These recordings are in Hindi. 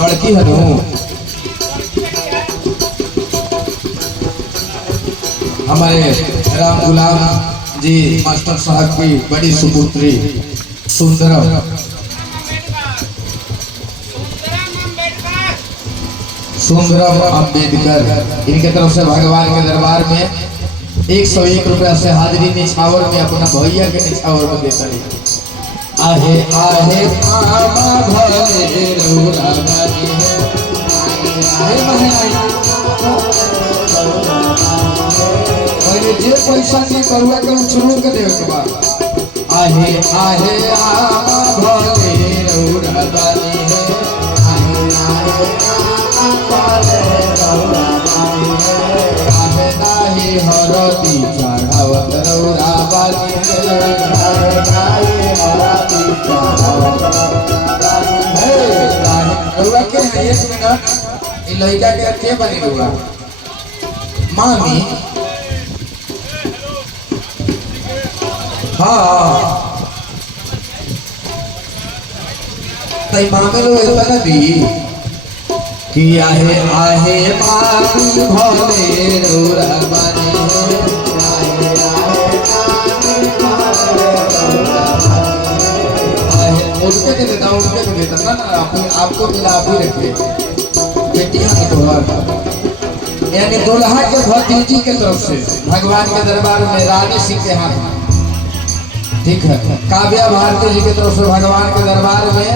लड़की हनु हमारे राम गुलाम जी मास्टर साहब की बड़ी सुपुत्री सुंदरम अम्बेडकर, इनके तरफ से भगवान के दरबार में 101 रुपया से हाजिरी निछावर में अपना भैया के निछावर में देता है। आहे आहे मामा भले रौरा बाजी आहे पहले जे पैसा नहीं करुआ के शुरू के देवे के बाद आहे आहे आमा भले रौरा बाजी आहे नाही हरदी चढ़ावत रौरा बाजी रउआ के है 1 मिनट इ लइका के के बनी रउआ मामी हां तई मामे लो इतना दी कि आहे आहे मामी भले रउरा बनी उनके के देता ना आपको मिला आप ही रखिए बेटियां की दुल्हा यानी दुल्हा के भतीजी के तरफ से भगवान के दरबार में रानी सिंह के हाथ में ठीक है काव्या भारती जी की तरफ से भगवान के दरबार में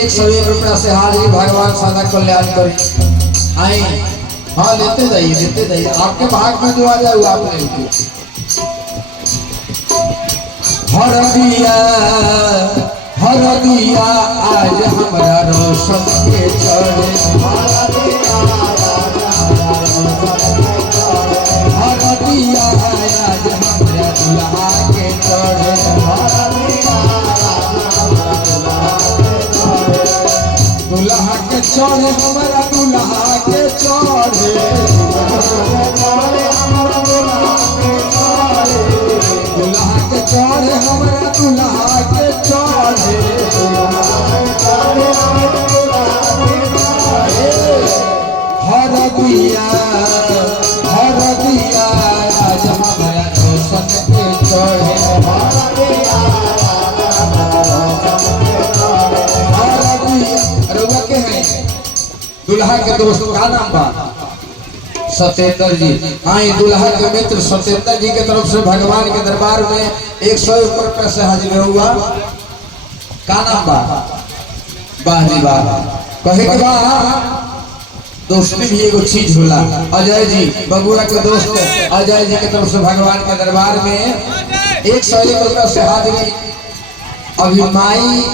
101 रुपया से हाजिरी भगवान सदा कल्याण करी आई हाँ लेते जाइए आपके भाग में जो आ जाए वो आप लेंगे हरदिया आज हमरा रोशन के चढ़े हरदिया आज हमरा दुल्हा के चढ़े दुल्हा के चढ़े हमरा दुल्हा के चढ़े दुल्हा के चढ़े हमरा दुल्हा के चढ़े हरदिया आज हमरा रोशन के चढ़े रउआ के हैं दुल्हा के दोस्त का नाम बा सत्येंद्र जी हाँ दुल्हा के मित्र सत्येंद्र जी के तरफ से भगवान के दरबार में 101 रुपया से हाजिर हुआ का नाम बा वाह जी वाह कहे के बा दोस्ती भी एगो चीज होला। अजय जी बगुड़ा के दोस्त अजय जी के तरफ से भगवान के दरबार में 101 रुपया से हाजिरी अभी माई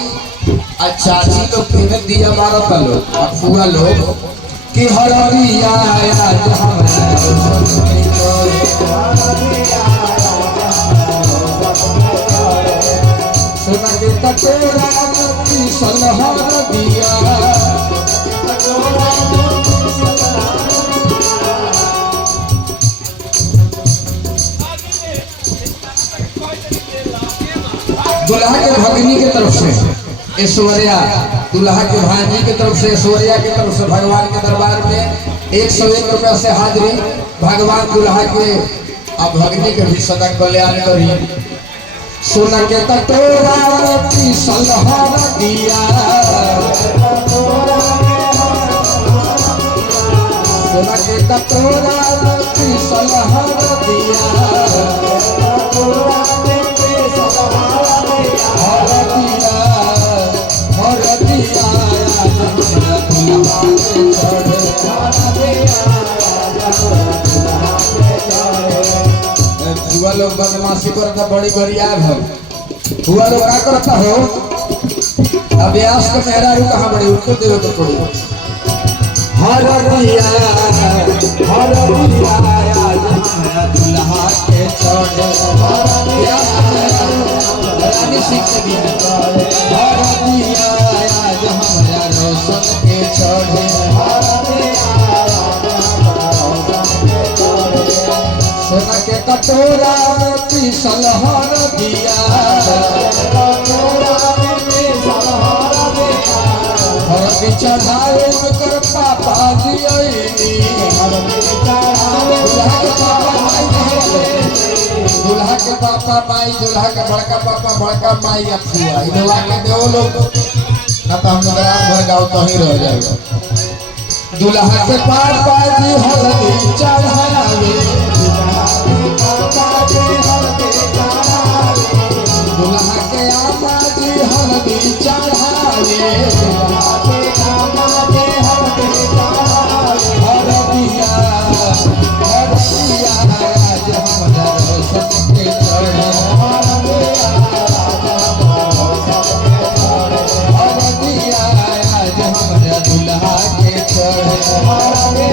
और चाची लोग पेमेंट दिया मारो लोग और फुआ लोग कि हरदिया आज हमरा सोना के कटोरा की सलहर दिया दुल्हा के भगनी के तरफ से ऐश्वर्या दुल्हा के भांजी की तरफ से ऐश्वर्या की तरफ से भगवान के दरबार में 101 रुपया से हाजिरी भगवान दुल्हा के अब भगनी के भी सदा कल्याण करी सोना के कटोरा की सलहर दिया सोना के कटोरा की सलहर दिया हुआ लोग बदमाशी करता बड़ी बढ़िया है हुआ लोग क्या करता हो अभ्यास का मेहरा रू कहाँ बड़ी उनको देवे तो पड़ी हरदिया दुल्हा के चढ़े रानी सिंह के भी हरदिया आज हमरा रोशन के चढ़े सोना के कटोरा की मिसल हरदिया हरदी चढ़ाए उनकर पापा जी दूल्हा के पापा माई दूल्हा के बड़का पापा बड़का माई अफुआ इधवा के देव लोग ना तो हम लोग रात भर गाँव तो ही रह जाएगा। दूल्हा के पापा जी हल्दी चढ़ावे दूल्हा के आमा जी हल्दी चढ़ावे हरदिया हरदिया आज हमरा सबके चढ़े हरदिया आज हमरा दूल्हा के चढ़े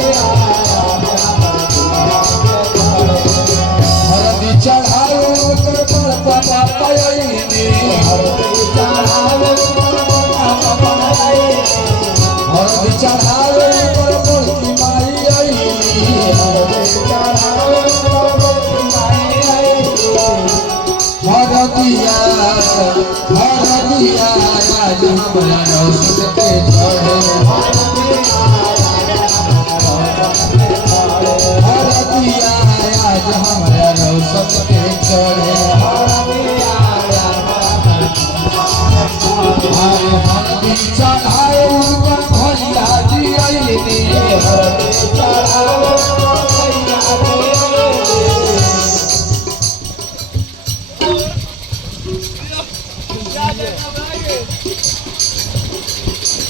हरदी चढ़ावे ओकर बड़का पापा आईने हरदी चढ़ावे ओकर बड़की माई आईनी हरदिया हरदिया आज हमरा रोशन के चढ़े हरदिया आज हमरा रोशन के चढ़े हरदी चढ़ाए उनकर भैया जी आईनी हरदी चढ़ाए